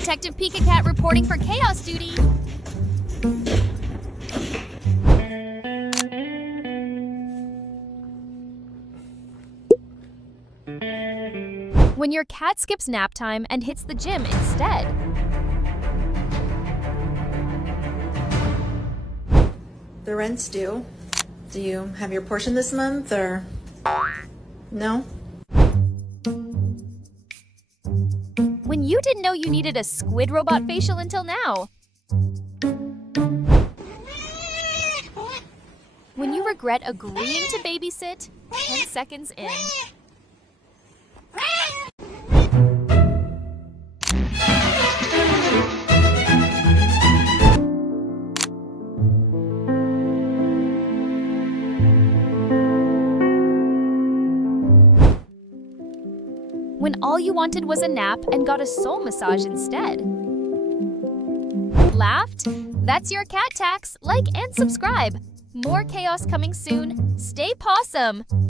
Detective Pika Cat reporting for chaos duty. When your cat skips nap time and hits the gym instead. The rent's due. Do you have your portion this month or no? When you didn't know you needed a squid robot facial until now. When you regret agreeing to babysit 10 seconds in. When all you wanted was a nap and got a soul massage instead. Laughed? That's your cat tax. Like and subscribe. More chaos coming soon. Stay pawsome.